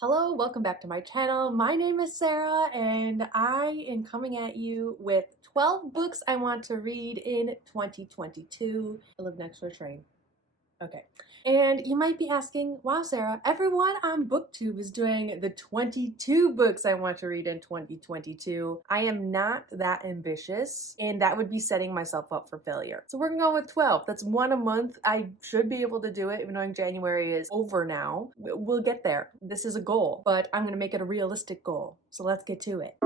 Hello, welcome back to my channel. My name is Sarah and I am coming at you with 12 books I want to read in 2022. I live next to a train. Okay. And you might be asking, wow, Sarah, everyone on BookTube is doing the 22 books I want to read in 2022. I am not that ambitious, and that would be setting myself up for failure. So we're going with 12. That's one a month. I should be able to do it, even though January is over now. We'll get there. This is a goal, but I'm going to make it a realistic goal. So let's get to it.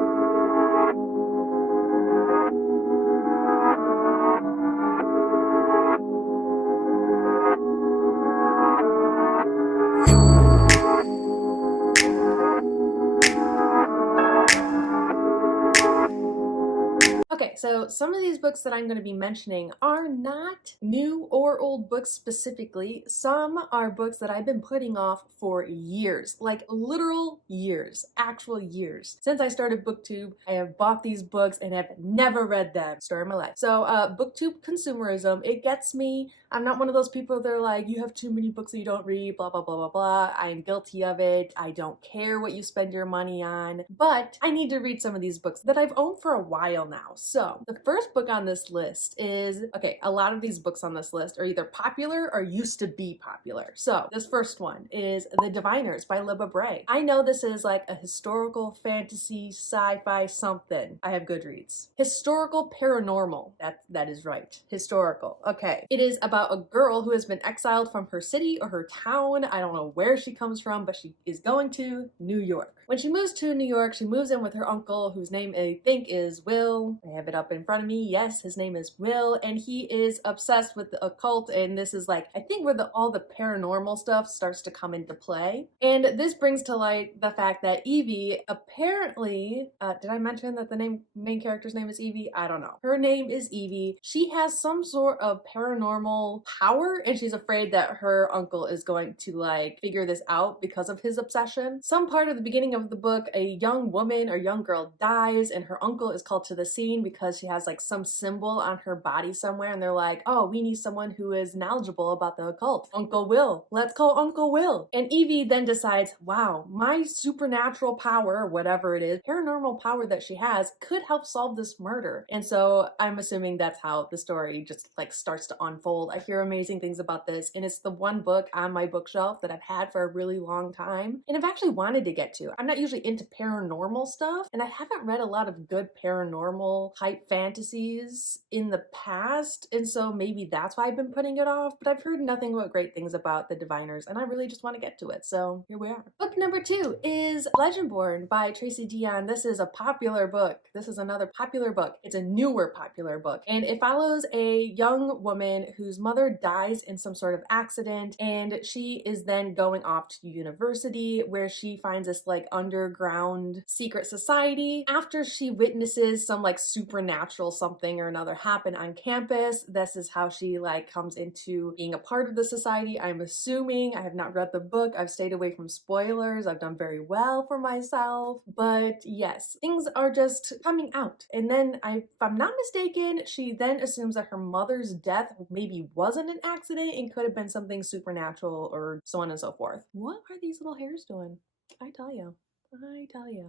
Okay, so some of these books that I'm going to be mentioning are not new or old books specifically. Some are books that I've been putting off for years, like literal years, actual years. Since I started BookTube, I have bought these books and have never read them. Story of my life. So BookTube consumerism, it gets me. I'm not one of those people that are like, you have too many books that you don't read, blah, blah, blah, blah, blah. I'm guilty of it. I don't care what you spend your money on, but I need to read some of these books that I've owned for a while now. So the first book on this list is, okay, a lot of these books on this list are either popular or used to be popular. So this first one is The Diviners by Libba Bray. I know this is like a historical fantasy, sci-fi something. I have Goodreads. Historical paranormal. That is right. Historical. Okay. It is about a girl who has been exiled from her city or her town. I don't know where she comes from, but she is going to New York. When she moves to New York, she moves in with her uncle, whose name I think is Will. I have it up in front of me. Yes, his name is Will, and he is obsessed with the occult, and this is like, I think where all the paranormal stuff starts to come into play. And this brings to light the fact that Evie apparently, did I mention that the main character's name is Evie? I don't know. Her name is Evie. She has some sort of paranormal power, and she's afraid that her uncle is going to like figure this out because of his obsession. Some part of the beginning of the book, a young woman or young girl dies, and her uncle is called to the scene because she has like some symbol on her body somewhere, and they're like, oh, we need someone who is knowledgeable about the occult. Uncle Will. Let's call Uncle Will. And Evie then decides, wow, my supernatural power, whatever it is, paranormal power that she has, could help solve this murder. And so I'm assuming that's how the story just like starts to unfold. I hear amazing things about this, and it's the one book on my bookshelf that I've had for a really long time, and I've actually wanted to get to. I'm not usually into paranormal stuff, and I haven't read a lot of good paranormal type fantasies in the past, and so maybe that's why I've been putting it off, but I've heard nothing but great things about The Diviners, and I really just want to get to it, so here we are. Book number 2 is Legendborn by Tracy Deonn. This is a popular book. This is another popular book. It's a newer popular book, and it follows a young woman whose mother dies in some sort of accident, and she is then going off to university where she finds this like underground secret society. After she witnesses some like supernatural something or another happen on campus, this is how she like comes into being a part of the society. I'm assuming. I have not read the book. I've stayed away from spoilers. I've done very well for myself, but yes, things are just coming out. And then if I'm not mistaken, she then assumes that her mother's death maybe wasn't an accident and could have been something supernatural or so on and so forth. What are these little hairs doing? I tell you.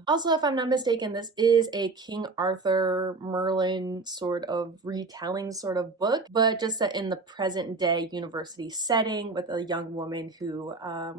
Also, if I'm not mistaken, this is a King Arthur Merlin sort of retelling sort of book, but just set in the present day university setting with a young woman who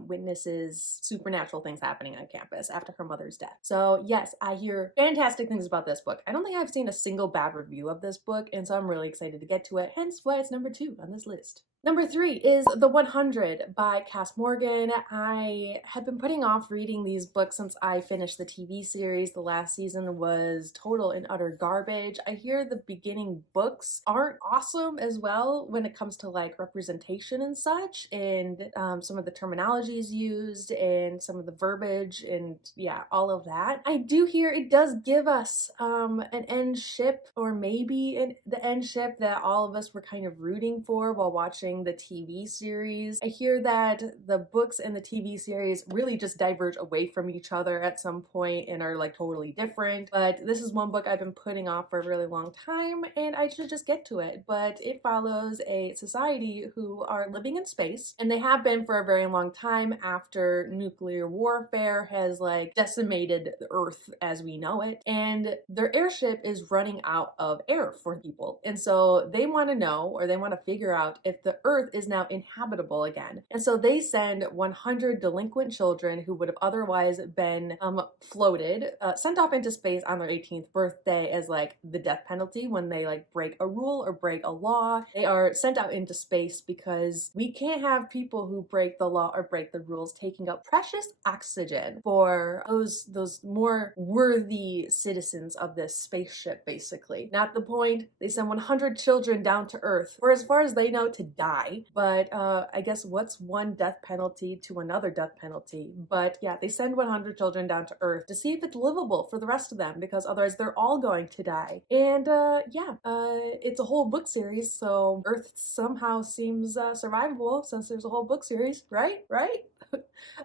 witnesses supernatural things happening on campus after her mother's death. So yes, I hear fantastic things about this book. I don't think I've seen a single bad review of this book, and so I'm really excited to get to it, hence why it's number 2 on this list. Number 3 is The 100 by Cass Morgan. I have been putting off reading these books since I finished the TV series. The last season was total and utter garbage. I hear the beginning books aren't awesome as well when it comes to like representation and such, and some of the terminologies used and some of the verbiage and yeah, all of that. I do hear it does give us an end ship, or maybe the end ship that all of us were kind of rooting for while watching watching the TV series. I hear that the books and the TV series really just diverge away from each other at some point and are like totally different. But this is one book I've been putting off for a really long time and I should just get to it. But it follows a society who are living in space, and they have been for a very long time after nuclear warfare has like decimated the Earth as we know it. And their airship is running out of air for people. And so they want to know, or they want to figure out if the Earth is now inhabitable again. And so they send 100 delinquent children who would have otherwise been floated, sent off into space on their 18th birthday as like the death penalty when they like break a rule or break a law. They are sent out into space because we can't have people who break the law or break the rules taking up precious oxygen for those more worthy citizens of this spaceship, basically. Not the point. They send 100 children down to Earth for, as far as they know, to die. But I guess what's one death penalty to another death penalty? But yeah, they send 100 children down to Earth to see if it's livable for the rest of them, because otherwise they're all going to die. And it's a whole book series, so Earth somehow seems survivable since there's a whole book series, right?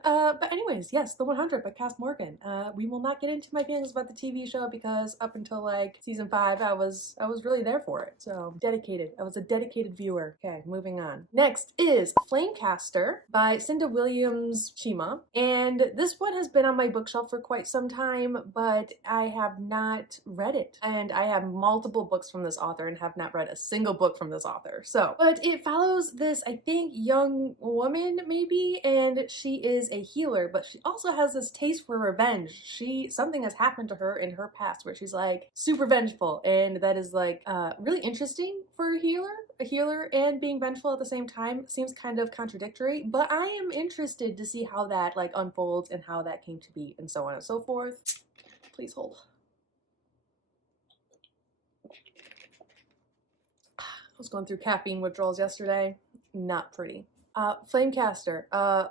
But anyways, yes, The 100 by Cass Morgan. We will not get into my feelings about the TV show because up until like season 5, I was really there for it. So dedicated. I was a dedicated viewer. Okay, moving on. Next is Flamecaster by Cinda Williams Shima. And this one has been on my bookshelf for quite some time, but I have not read it. And I have multiple books from this author and have not read a single book from this author. So, but it follows this, I think, young woman maybe, and she is a healer, but she also has this taste for revenge. Something has happened to her in her past where she's like super vengeful, and that is like really interesting for a healer and being vengeful at the same time. Seems kind of contradictory, but I am interested to see how that like unfolds and how that came to be and so on and so forth. Please hold. I was going through caffeine withdrawals yesterday. Not pretty. Flamecaster.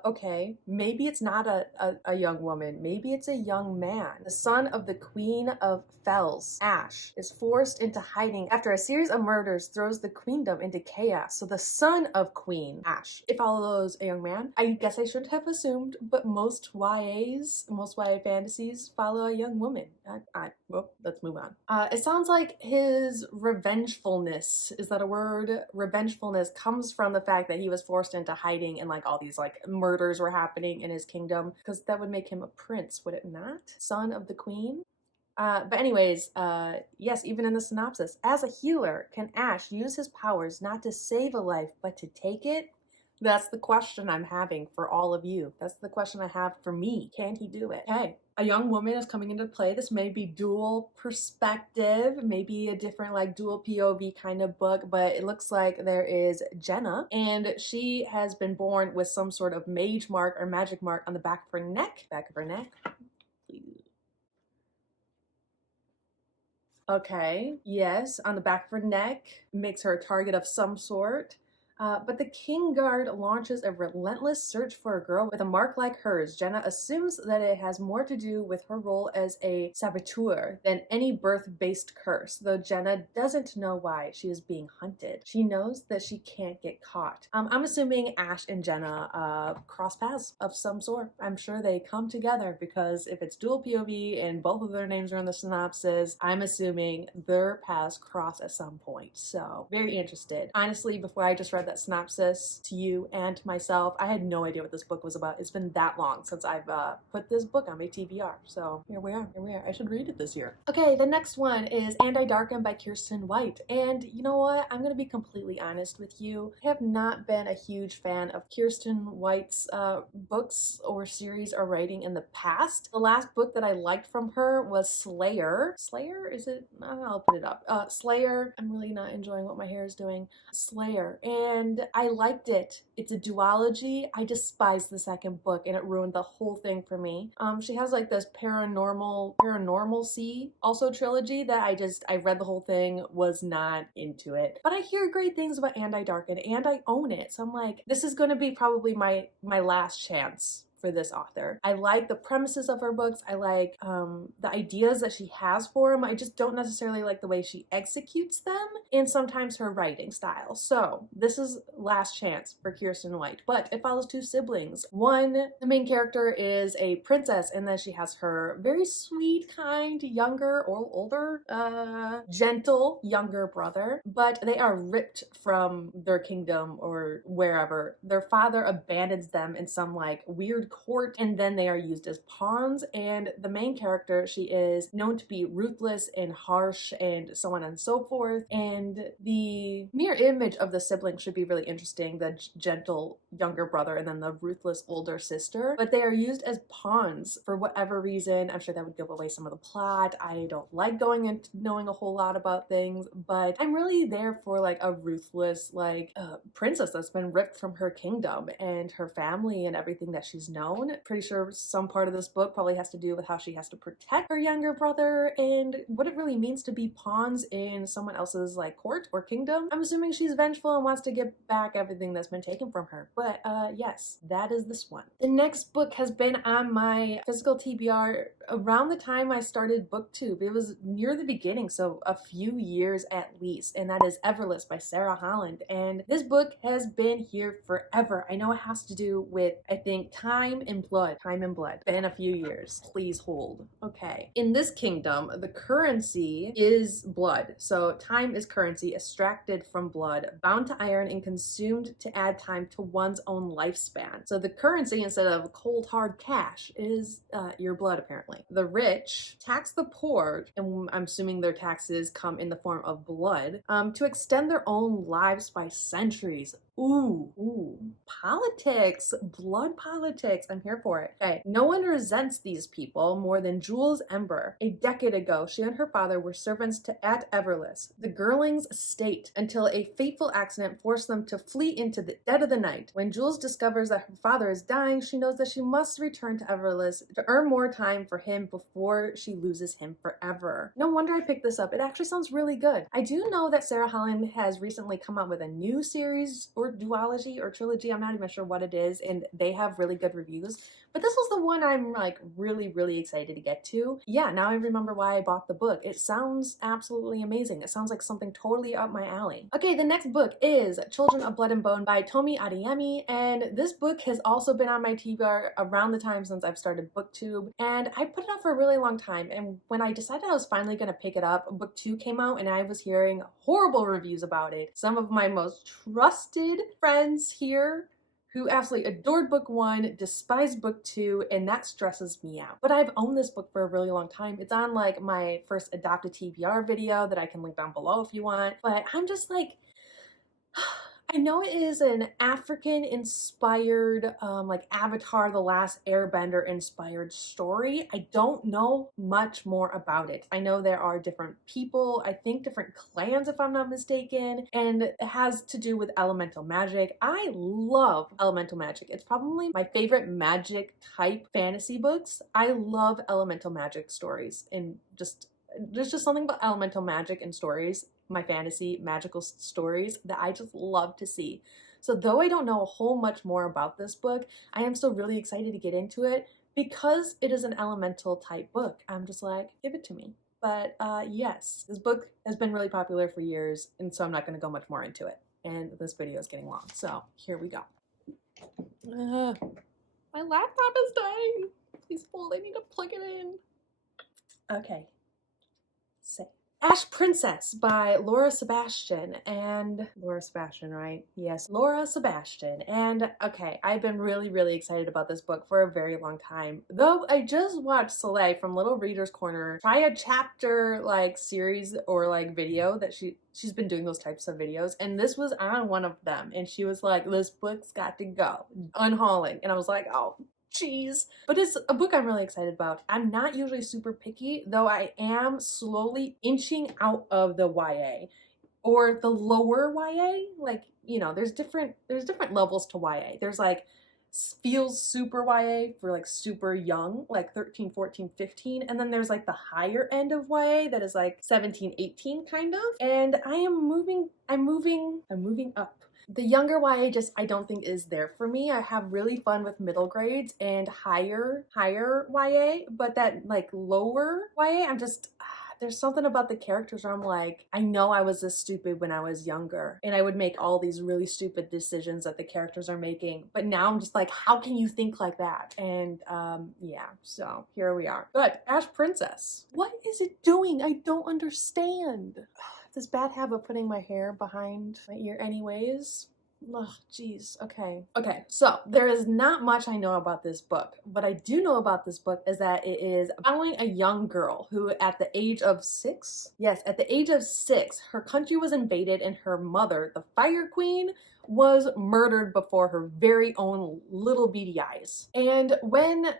Okay. Maybe it's not a young woman. Maybe it's a young man. The son of the Queen of Fells, Ash, is forced into hiding after a series of murders throws the queendom into chaos. So the son of Queen, Ash. It follows a young man. I guess I should have assumed, but most YA fantasies follow a young woman. Well, let's move on. It sounds like his revengefulness, is that a word? Revengefulness comes from the fact that he was forced into hiding and like all these like murders were happening in his kingdom, because that would make him a prince, would it not? Son of the queen? But anyways, yes, even in the synopsis, as a healer, can Ash use his powers not to save a life, but to take it? That's the question I'm having for all of you. That's the question I have for me. Can he do it? Okay. A young woman is coming into play. This may be dual perspective, maybe a different like dual POV kind of book, but it looks like there is Jenna, and she has been born with some sort of mage mark or magic mark on the back of her neck. Back of her neck. Please. Okay, yes, on the back of her neck, makes her a target of some sort. But the King Guard launches a relentless search for a girl with a mark like hers. Jenna assumes that it has more to do with her role as a saboteur than any birth-based curse, though Jenna doesn't know why she is being hunted. She knows that she can't get caught. I'm assuming Ash and Jenna cross paths of some sort. I'm sure they come together, because if it's dual POV and both of their names are in the synopsis, I'm assuming their paths cross at some point. So, very interested. Honestly, before I just read that synopsis to you and myself, I had no idea what this book was about. It's been that long since I've put this book on my TBR. So here we are. I should read it this year. Okay, the next one is And I Darken by Kiersten White. And you know what? I'm going to be completely honest with you. I have not been a huge fan of Kiersten White's books or series or writing in the past. The last book that I liked from her was Slayer. Slayer? Is it? I'll put it up. Slayer. I'm really not enjoying what my hair is doing. Slayer. And I liked it. It's a duology. I despised the second book and it ruined the whole thing for me. She has like this paranormal-y also trilogy that I read the whole thing, was not into it. But I hear great things about And I Darken, and I own it. So I'm like, this is going to be probably my last chance for this author. I like the premises of her books. I like the ideas that she has for them. I just don't necessarily like the way she executes them. and sometimes her writing style. So this is last chance for Kiersten White, but it follows two siblings. One, the main character is a princess, and then she has her very sweet, kind, younger or older, gentle younger brother, but they are ripped from their kingdom or wherever. Their father abandons them in some like weird court, and then they are used as pawns. And the main character, she is known to be ruthless and harsh and so on and so forth. And the mirror image of the sibling should be really interesting, the gentle younger brother and then the ruthless older sister, but they are used as pawns for whatever reason. I'm sure that would give away some of the plot. I don't like going into knowing a whole lot about things, but I'm really there for like a ruthless like princess that's been ripped from her kingdom and her family and everything that she's known. Pretty sure some part of this book probably has to do with how she has to protect her younger brother and what it really means to be pawns in someone else's like court or kingdom. I'm assuming she's vengeful and wants to get back everything that's been taken from her. But yes, that is this one. The next book has been on my physical TBR around the time I started BookTube. It was near the beginning, so a few years at least, and that is Everless by Sarah Holland. And this book has been here forever. I know it has to do with, I think, time and blood. Time and blood. Been a few years. Please hold. Okay. In this kingdom, the currency is blood. So time is currency extracted from blood, bound to iron and consumed to add time to one's own lifespan. So the currency, instead of cold hard cash, is your blood apparently. The rich tax the poor, and I'm assuming their taxes come in the form of blood, to extend their own lives by centuries. Ooh, politics, blood politics. I'm here for it. Okay, no one resents these people more than Jules Ember. A decade ago, she and her father were servants at Everless, the Girling's estate, until a fateful accident forced them to flee into the dead of the night. When Jules discovers that her father is dying, she knows that she must return to Everless to earn more time for him before she loses him forever. No wonder I picked this up. It actually sounds really good. I do know that Sarah Holland has recently come out with a new series or duology or trilogy, I'm not even sure what it is, and they have really good reviews, but this was the one I'm like really excited to get to. Yeah, now I remember why I bought the book. It sounds absolutely amazing. It sounds like something totally up my alley. Okay, the next book is Children of Blood and Bone by Tomi Adeyemi, and this book has also been on my TBR around the time since I've started BookTube, and I put it up for a really long time, and when I decided I was finally going to pick it up, book 2 came out and I was hearing horrible reviews about it. Some of my most trusted friends here who absolutely adored book 1, despised book 2, and that stresses me out. But I've owned this book for a really long time. It's on like my first adopted TBR video that I can link down below if you want, but I'm just like, I know it is an African-inspired, like Avatar: The Last Airbender inspired story. I don't know much more about it. I know there are different people, I think different clans if I'm not mistaken, and it has to do with elemental magic. I love elemental magic. It's probably my favorite magic type fantasy books. I love elemental magic stories, and there's just something about elemental magic and stories, my fantasy magical stories, that I just love to see. So though I don't know a whole much more about this book, I am still really excited to get into it because it is an elemental type book. I'm just like, give it to me. But yes, this book has been really popular for years, and so I'm not going to go much more into it. And this video is getting long, so here we go. My laptop is dying. Please hold, I need to plug it in. Okay. Ash Princess by Laura Sebastian, right? Yes, Laura Sebastian. And okay, I've been really excited about this book for a very long time. Though I just watched Soleil from Little Reader's Corner try a chapter like series or like video that she's been doing those types of videos, and this was on one of them, and she was like, this book's got to go, unhauling. And I was like, oh, jeez. But it's a book I'm really excited about. I'm not usually super picky, though I am slowly inching out of the YA or the lower YA. Like, you know, there's different levels to YA. There's like feels super YA for like super young, like 13, 14, 15, and then there's like the higher end of YA that is like 17, 18 kind of. And I'm moving up. The younger YA just, I don't think is there for me. I have really fun with middle grades and higher YA, but that like lower YA, I'm just, There's something about the characters where I'm like, I know I was this stupid when I was younger, and I would make all these really stupid decisions that the characters are making, but now I'm just like, how can you think like that? And yeah, so here we are. But Ash Princess, what is it doing? I don't understand. This bad habit of putting my hair behind my ear anyways. Ugh, jeez. Okay. Okay, so there is not much I know about this book. What I do know about this book is that it is following a young girl who, at the age of 6, yes, at the age of 6, her country was invaded and her mother, the Fire Queen, was murdered before her very own little beady eyes. And when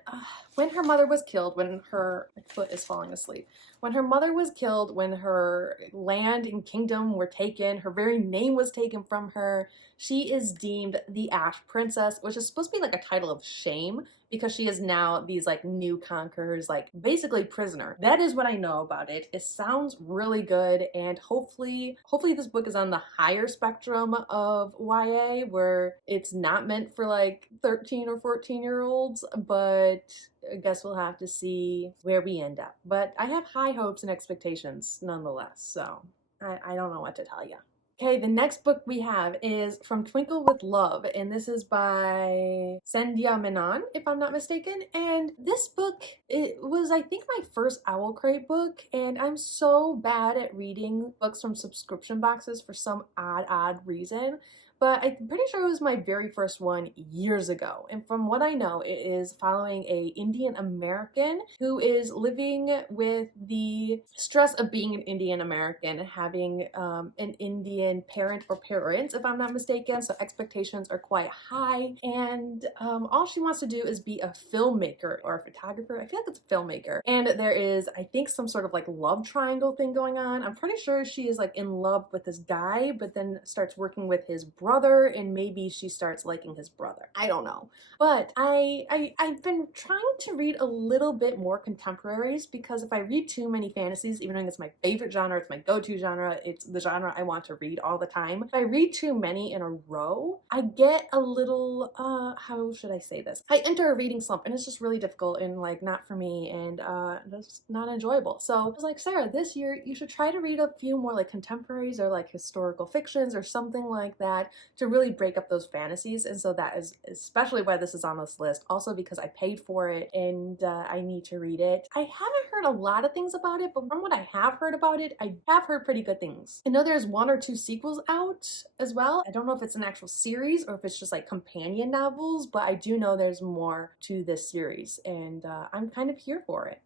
her mother was killed, when her my foot is falling asleep, when her mother was killed, when her land and kingdom were taken, her very name was taken from her, she is deemed the Ash Princess, which is supposed to be like a title of shame because she is now these like new conquerors, like basically prisoner. That is what I know about it. It sounds really good, and hopefully this book is on the higher spectrum of YA where it's not meant for like 13 or 14-year-olds, but I guess we'll have to see where we end up. But I have high hopes and expectations nonetheless, so I don't know what to tell you. Okay, the next book we have is From Twinkle with Love, and this is by Sandhya Menon, if I'm not mistaken. And this book, it was, I think, my first Owl Crate book, and I'm so bad at reading books from subscription boxes for some odd reason. But I'm pretty sure it was my very first one years ago. And from what I know, it is following a Indian American who is living with the stress of being an Indian American, having an Indian parent or parents, if I'm not mistaken. So expectations are quite high. And all she wants to do is be a filmmaker or a photographer. I feel like it's a filmmaker. And there is, I think, some sort of like love triangle thing going on. I'm pretty sure she is like in love with this guy, but then starts working with his brother, and maybe she starts liking his brother. I don't know. But I've been trying to read a little bit more contemporaries, because if I read too many fantasies, even though it's my favorite genre, it's my go-to genre, it's the genre I want to read all the time, if I read too many in a row, I get a little, how should I say this? I enter a reading slump, and it's just really difficult and like not for me, and that's not enjoyable. So I was like, Sarah, this year you should try to read a few more like contemporaries or like historical fictions or something like that to really break up those fantasies. And so that is especially why this is on this list. Also because I paid for it and I need to read it. I haven't heard a lot of things about it, but from what I have heard about it, I have heard pretty good things. I know there's 1 or 2 sequels out as well. I don't know if it's an actual series or if it's just like companion novels, but I do know there's more to this series, and I'm kind of here for it.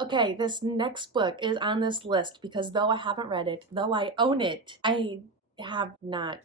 Okay, this next book is on this list because though I haven't read it, though I own it, I have not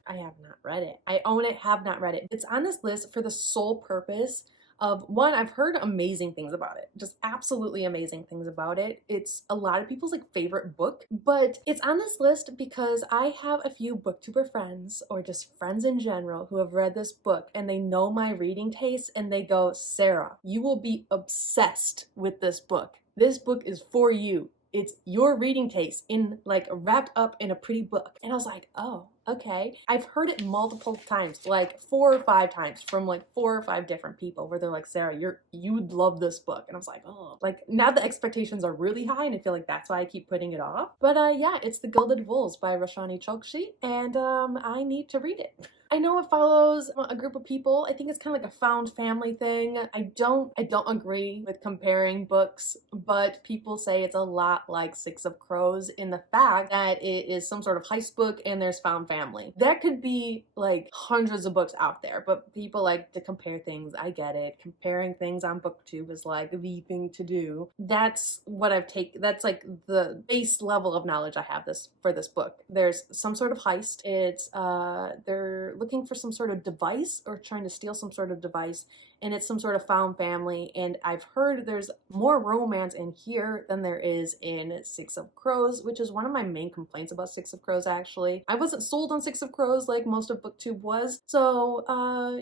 read it. I own it, have not read it. It's on this list for the sole purpose of, one, I've heard amazing things about it, just absolutely amazing things about it. It's a lot of people's like favorite book, but it's on this list because I have a few booktuber friends or just friends in general who have read this book and they know my reading taste and they go, Sarah, you will be obsessed with this book. This book is for you. It's your reading taste in like wrapped up in a pretty book. And I was like, oh, okay. I've heard it multiple times, like 4 or 5 times from like 4 or 5 different people where they're like, Sarah, you would love this book. And I was like, oh, like now the expectations are really high and I feel like that's why I keep putting it off. But yeah, it's The Gilded Wolves by Roshani Chokshi, and I need to read it. I know it follows a group of people. I think it's kind of like a found family thing. I don't agree with comparing books, but people say it's a lot like Six of Crows in the fact that it is some sort of heist book and there's found family. That could be like hundreds of books out there, but people like to compare things. I get it. Comparing things on BookTube is like the thing to do. That's what I've taken. That's like the base level of knowledge I have for this book. There's some sort of heist. It's they're looking for some sort of device or trying to steal some sort of device, and it's some sort of found family. And I've heard there's more romance in here than there is in Six of Crows, which is one of my main complaints about Six of Crows, actually. I wasn't sold on Six of Crows like most of BookTube was, so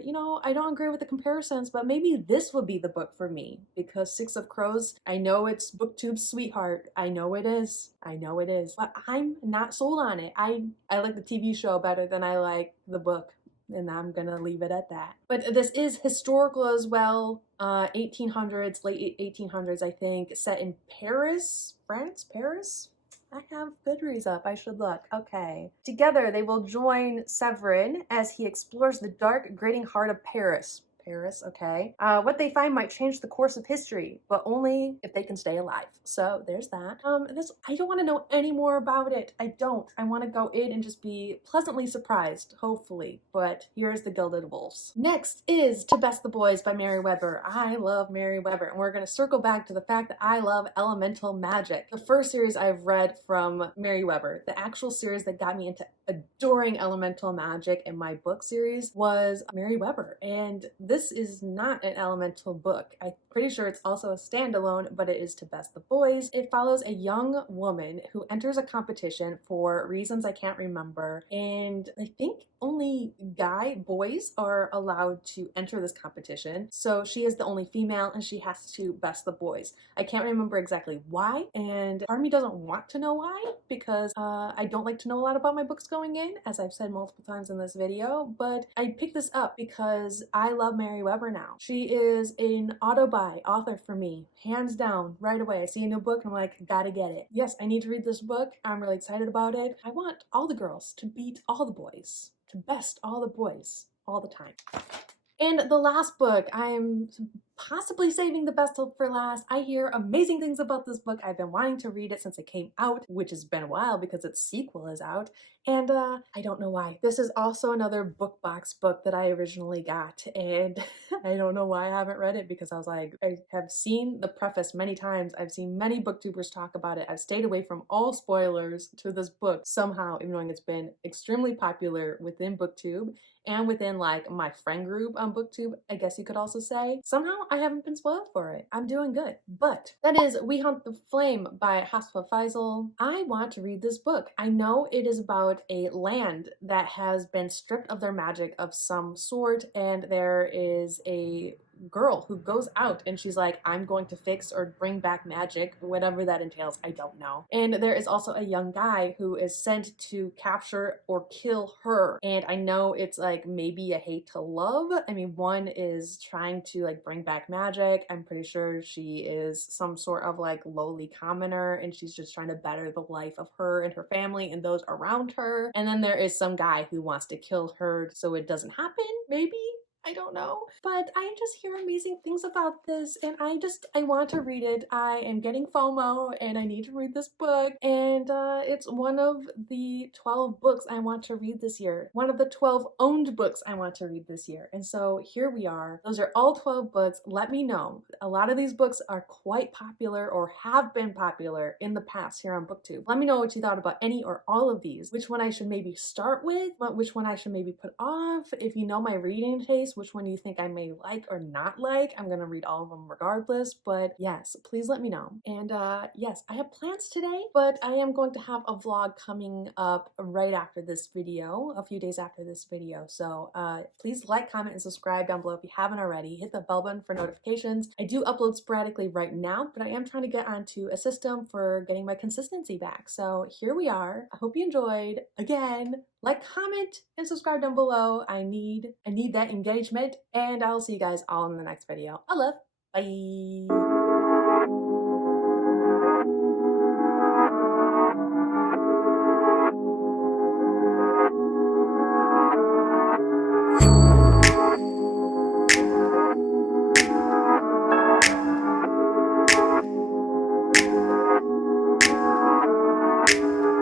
you know, I don't agree with the comparisons, but maybe this would be the book for me, because Six of Crows, I know it's BookTube's sweetheart. I know it is, but I'm not sold on it. I like the TV show better than I like the book. and I'm gonna leave it at that. But this is historical as well, 1800s, late 1800s, I think, set in Paris, France, Paris? I have Goodreads up, I should look. Okay. Together, they will join Severin as he explores the dark, gritting heart of Paris. Paris, okay. What they find might change the course of history, but only if they can stay alive. So there's that. I don't want to know any more about it. I don't. I want to go in and just be pleasantly surprised, hopefully. But here's the Gilded Wolves. Next is To Best the Boys by Mary Weber. I love Mary Weber, and we're going to circle back to the fact that I love elemental magic. The first series I've read from Mary Weber, the actual series that got me into adoring elemental magic in my book series, was Mary Weber, and this is not an elemental book. I'm pretty sure it's also a standalone, but it is To Best the Boys. It follows a young woman who enters a competition for reasons I can't remember, and I think only boys are allowed to enter this competition. So she is the only female and she has to best the boys. I can't remember exactly why, and part of me doesn't want to know why because I don't like to know a lot about my books going in, as I've said multiple times in this video, but I picked this up because I love Mary Weber now. She is an auto-buy author for me, hands down, right away. I see a new book and I'm like, gotta get it. Yes, I need to read this book. I'm really excited about it. I want all the girls to beat all the boys, to best all the boys all the time. And the last book, I'm possibly saving the best for last. I hear amazing things about this book. I've been wanting to read it since it came out, which has been a while because its sequel is out. And I don't know why. This is also another book box book that I originally got. And I don't know why I haven't read it because I was like, I have seen the preface many times. I've seen many booktubers talk about it. I've stayed away from all spoilers to this book somehow, even knowing it's been extremely popular within booktube and within like my friend group on booktube, I guess you could also say. Somehow I haven't been spoiled for it. I'm doing good. But that is We Hunt the Flame by Hasfa Faisal. I want to read this book. I know it is about a land that has been stripped of their magic of some sort, and there is a girl who goes out and she's like, I'm going to fix or bring back magic, whatever that entails, I don't know. And there is also a young guy who is sent to capture or kill her. And I know it's like maybe a hate to love. I mean, one is trying to like bring back magic. I'm pretty sure she is some sort of like lowly commoner and she's just trying to better the life of her and her family and those around her. And then there is some guy who wants to kill her so it doesn't happen, maybe? I don't know, but I just hear amazing things about this and I want to read it. I am getting FOMO and I need to read this book, and it's one of the 12 books I want to read this year. One of the 12 owned books I want to read this year. And so here we are. Those are all 12 books. Let me know. A lot of these books are quite popular or have been popular in the past here on BookTube. Let me know what you thought about any or all of these. Which one I should maybe start with, but which one I should maybe put off. If you know my reading taste, which one you think I may like or not like. I'm gonna read all of them regardless, but yes, please let me know. And yes, I have plans today, but I am going to have a vlog coming up right after this video, a few days after this video. So please like, comment, and subscribe down below if you haven't already. Hit the bell button for notifications. I do upload sporadically right now, but I am trying to get onto a system for getting my consistency back. So here we are. I hope you enjoyed. Again, like, comment, and subscribe down below. I need that engagement, and I'll see you guys all in the next video. I love. Bye.